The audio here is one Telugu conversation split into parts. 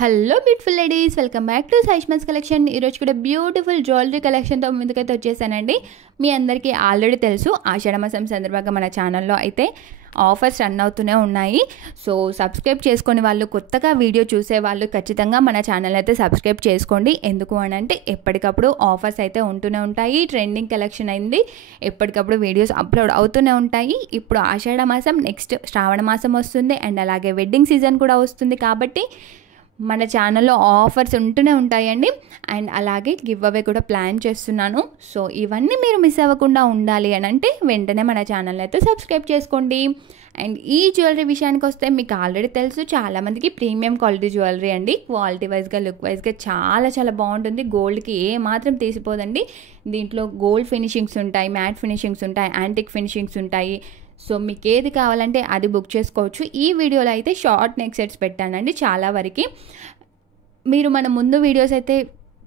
Hello beautiful ladies, welcome back to సైష్మన్స్ కలెక్షన్. ఈరోజు కూడా బ్యూటిఫుల్ జ్యువెలరీ కలెక్షన్తో ముందుకైతే వచ్చేసానండి. మీ అందరికీ ఆల్రెడీ తెలుసు, ఆషాఢ మాసం సందర్భంగా మన ఛానల్లో అయితే ఆఫర్స్ రన్ అవుతూనే ఉన్నాయి. సో సబ్స్క్రైబ్ చేసుకునే వాళ్ళు, కొత్తగా వీడియో చూసే వాళ్ళు ఖచ్చితంగా మన ఛానల్ అయితే సబ్స్క్రైబ్ చేసుకోండి. ఎందుకు అని అంటే ఎప్పటికప్పుడు ఆఫర్స్ అయితే ఉంటూనే ఉంటాయి. ట్రెండింగ్ కలెక్షన్ అయింది, ఎప్పటికప్పుడు వీడియోస్ అప్లోడ్ అవుతూనే ఉంటాయి. ఇప్పుడు ఆషాఢ మాసం, నెక్స్ట్ శ్రావణ మాసం వస్తుంది, అండ్ అలాగే వెడ్డింగ్ సీజన్ కూడా వస్తుంది. కాబట్టి మన ఛానల్లో ఆఫర్స్ ఉంటూనే ఉంటాయండి. అండ్ అలాగే గివ్ అవే కూడా ప్లాన్ చేస్తున్నాను. సో ఇవన్నీ మీరు మిస్ అవ్వకుండా ఉండాలి అని అంటే వెంటనే మన ఛానల్ అయితే సబ్స్క్రైబ్ చేసుకోండి. అండ్ ఈ జ్యువెలరీ విషయానికి వస్తే మీకు ఆల్రెడీ తెలుసు, చాలామందికి ప్రీమియం క్వాలిటీ జ్యువెలరీ అండి. క్వాలిటీ వైజ్గా, లుక్ వైజ్గా చాలా బాగుంటుంది. గోల్డ్కి ఏ మాత్రం తీసిపోదండి. దీంట్లో గోల్డ్ ఫినిషింగ్స్ ఉంటాయి, మ్యాట్ ఫినిషింగ్స్ ఉంటాయి, యాంటిక్ ఫినిషింగ్స్ ఉంటాయి. సో మీకు ఏది కావాలంటే అది బుక్ చేసుకోవచ్చు. ఈ వీడియోలో అయితే షార్ట్ నెక్ సెట్స్ పెట్టానండి. చాలా వరకు మీరు మన ముందు వీడియోస్ అయితే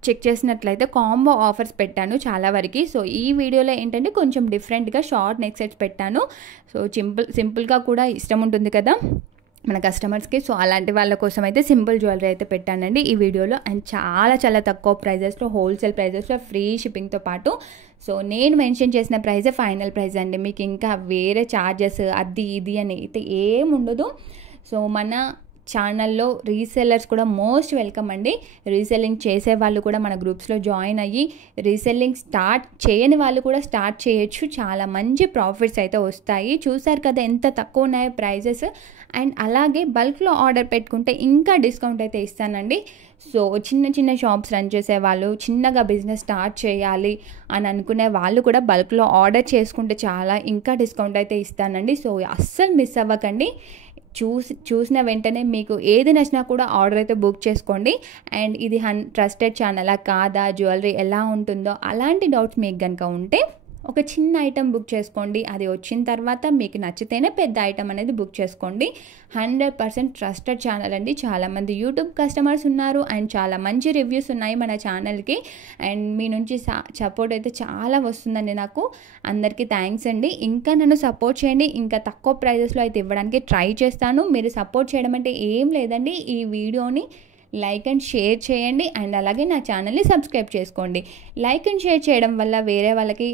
చెక్ చేసినట్లయితే కాంబో ఆఫర్స్ పెట్టాను చాలా వరకు. సో ఈ వీడియోలో ఏంటంటే కొంచెం డిఫరెంట్గా షార్ట్ నెక్ సెట్స్ పెట్టాను. సో సింపుల్గా కూడా ఇష్టం ఉంటుంది కదా మన కస్టమర్స్కి. సో అలాంటి వాళ్ళ కోసం అయితే సింపుల్ జ్యువెలరీ అయితే పెట్టానండి ఈ వీడియోలో. అండ్ చాలా తక్కువ ప్రైజెస్లో, హోల్సేల్ ప్రైజెస్లో, ఫ్రీ షిప్పింగ్తో పాటు. సో నేను మెన్షన్ చేసిన ప్రైజే ఫైనల్ ప్రైజ్ అండి. మీకు ఇంకా వేరే ఛార్జెస్ అది ఇది అని అయితే ఏముండదు. సో మన ఛానల్లో రీసెల్లర్స్ కూడా మోస్ట్ వెల్కమ్ అండి. రీసెల్లింగ్ చేసే వాళ్ళు కూడా మన గ్రూప్స్లో జాయిన్ అయ్యి రీసెల్లింగ్ స్టార్ట్ చేయని వాళ్ళు కూడా స్టార్ట్ చేయొచ్చు. చాలా మంచి ప్రాఫిట్స్ అయితే వస్తాయి. చూసారు కదా ఎంత తక్కువ ఉన్నాయో ప్రైజెస్. అండ్ అలాగే బల్క్లో ఆర్డర్ పెట్టుకుంటే ఇంకా డిస్కౌంట్ అయితే ఇస్తానండి. సో చిన్న షాప్స్ రన్ చేసే వాళ్ళు, చిన్నగా బిజినెస్ స్టార్ట్ చేయాలి అని అనుకునే వాళ్ళు కూడా బల్క్లో ఆర్డర్ చేసుకుంటే ఇంకా డిస్కౌంట్ అయితే ఇస్తానండి. సో అస్సలు మిస్ అవ్వకండి. చూసిన వెంటనే మీకు ఏది నచ్చినా కూడా ఆర్డర్ అయితే బుక్ చేసుకోండి. అండ్ ఇది ట్రస్టెడ్ ఛానలా కాదా, జ్యువెలరీ ఎలా ఉంటుందో అలాంటి డౌట్స్ మీకు కనుక ఉంటే ఒక చిన్న ఐటెం బుక్ చేసుకోండి. అది వచ్చిన తర్వాత మీకు నచ్చితేనే పెద్ద ఐటెం అనేది బుక్ చేసుకోండి. 100% ట్రస్టెడ్ ఛానల్ అండి. చాలామంది యూట్యూబ్ కస్టమర్స్ ఉన్నారు అండ్ చాలా మంచి రివ్యూస్ ఉన్నాయి మన ఛానల్కి. అండ్ మీ నుంచి సపోర్ట్ అయితే చాలా వస్తుందండి నాకు. అందరికీ థ్యాంక్స్ అండి. ఇంకా నన్ను సపోర్ట్ చేయండి. ఇంకా తక్కువ ప్రైజెస్లో అయితే ఇవ్వడానికి ట్రై చేస్తాను. మీరు సపోర్ట్ చేయడం అంటే ఏం లేదండి, ఈ వీడియోని లైక్ అండ్ షేర్ చేయండి. అండ్ అలాగే నా ఛానల్ని సబ్స్క్రైబ్ చేసుకోండి. లైక్ అండ్ షేర్ చేయడం వల్ల వేరే వాళ్ళకి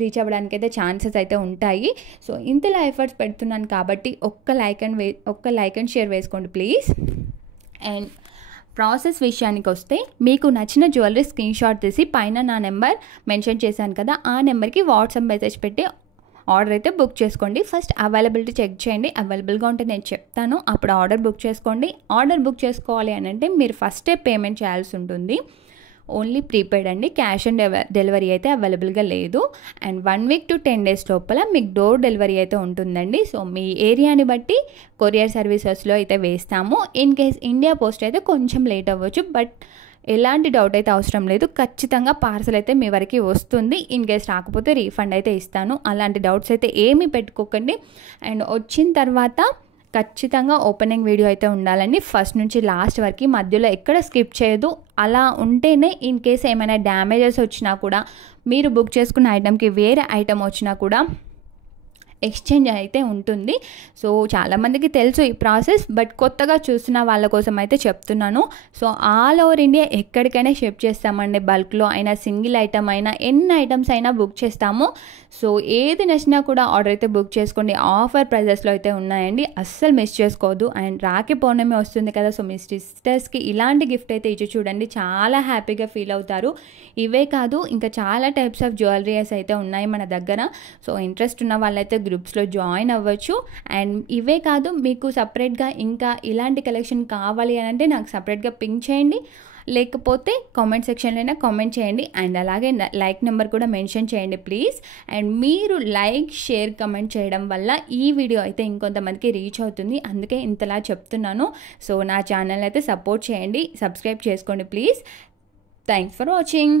రీచ్ అవ్వడానికి అయితే ఛాన్సెస్ అయితే ఉంటాయి. సో ఇంతలా ఎఫర్ట్స్ పెడుతున్నాను కాబట్టి ఒక్క లైక్ అండ్ షేర్ వేసుకోండి ప్లీజ్. అండ్ ప్రాసెస్ విషయానికి వస్తే, మీకు నచ్చిన జ్యువెలరీ స్క్రీన్ షాట్ తీసి పైన నా నెంబర్ మెన్షన్ చేశాను కదా, ఆ నెంబర్కి వాట్సాప్ మెసేజ్ పెట్టి ఆర్డర్ అయితే బుక్ చేసుకోండి. ఫస్ట్ అవైలబిలిటీ చెక్ చేయండి. అవైలబుల్గా ఉంటే నేను చెప్తాను, అప్పుడు ఆర్డర్ బుక్ చేసుకోండి. ఆర్డర్ బుక్ చేసుకోవాలి అని అంటే మీరు ఫస్టే పేమెంట్ చేయాల్సి ఉంటుంది. ఓన్లీ ప్రీపెయిడ్ అండి, క్యాష్ ఆన్ డెలివరీ అయితే అవైలబుల్గా లేదు. అండ్ 1 వీక్ to 10 days లోపల మీకు డోర్ డెలివరీ అయితే ఉంటుందండి. సో మీ ఏరియాని బట్టి కొరియర్ సర్వీసెస్లో అయితే వేస్తాము. ఇన్ కేస్ ఇండియా పోస్ట్ అయితే కొంచెం లేట్ అవ్వచ్చు, బట్ ఎలాంటి డౌట్ అయితే అవసరం లేదు. ఖచ్చితంగా పార్సల్ అయితే మీ వరకు వస్తుంది. ఇన్ కేస్ రాకపోతే రీఫండ్ అయితే ఇస్తాను. అలాంటి డౌట్స్ అయితే ఏమీ పెట్టుకోకండి. అండ్ వచ్చిన తర్వాత ఖచ్చితంగా ఓపెనింగ్ వీడియో అయితే ఉండాలండి, ఫస్ట్ నుంచి లాస్ట్ వరకు. మధ్యలో ఎక్కడ స్కిప్ చేయదు. అలా ఉంటేనే ఇన్ కేస్ ఏమైనా డ్యామేజెస్ వచ్చినా కూడా, మీరు బుక్ చేసుకున్న ఐటెంకి వేరే ఐటెం వచ్చినా కూడా ఎక్స్చేంజ్ అయితే ఉంటుంది. సో చాలామందికి తెలుసు ఈ ప్రాసెస్, బట్ కొత్తగా చూస్తున్న వాళ్ళ కోసం అయితే చెప్తున్నాను. సో ఆల్ ఓవర్ ఇండియా ఎక్కడికైనా షిప్ చేస్తామండి. బల్క్లో అయినా, సింగిల్ ఐటమ్ అయినా, ఎన్ని ఐటమ్స్ అయినా బుక్ చేస్తాము. సో ఏది నచ్చినా కూడా ఆర్డర్ అయితే బుక్ చేసుకోండి. ఆఫర్ ప్రైజెస్లో అయితే ఉన్నాయండి, అస్సలు మిస్ చేసుకోవద్దు. అండ్ రాఖీ పౌర్ణమి వస్తుంది కదా, సో మీ సిస్టర్స్కి ఇలాంటి గిఫ్ట్ అయితే ఇచ్చి చూడండి, చాలా హ్యాపీగా ఫీల్ అవుతారు. ఇవే కాదు, ఇంకా చాలా టైప్స్ ఆఫ్ జ్యువెలరీస్ అయితే ఉన్నాయి మన దగ్గర. సో ఇంట్రెస్ట్ ఉన్న వాళ్ళైతే గ్రూప్స్లో జాయిన్ అవ్వచ్చు. అండ్ ఇవే కాదు, మీకు సపరేట్గా ఇంకా ఇలాంటి కలెక్షన్ కావాలి అని అంటే నాకు సపరేట్గా పింక్ చేయండి, లేకపోతే కామెంట్ సెక్షన్లో కామెంట్ చేయండి. అండ్ అలాగే లైక్ నెంబర్ కూడా మెన్షన్ చేయండి ప్లీజ్. అండ్ మీరు లైక్, షేర్, కమెంట్ చేయడం వల్ల ఈ వీడియో అయితే ఇంకొంతమందికి రీచ్ అవుతుంది, అందుకే ఇంతలా చెప్తున్నాను. సో నా ఛానల్ అయితే సపోర్ట్ చేయండి, సబ్స్క్రైబ్ చేసుకోండి ప్లీజ్. Thanks for watching.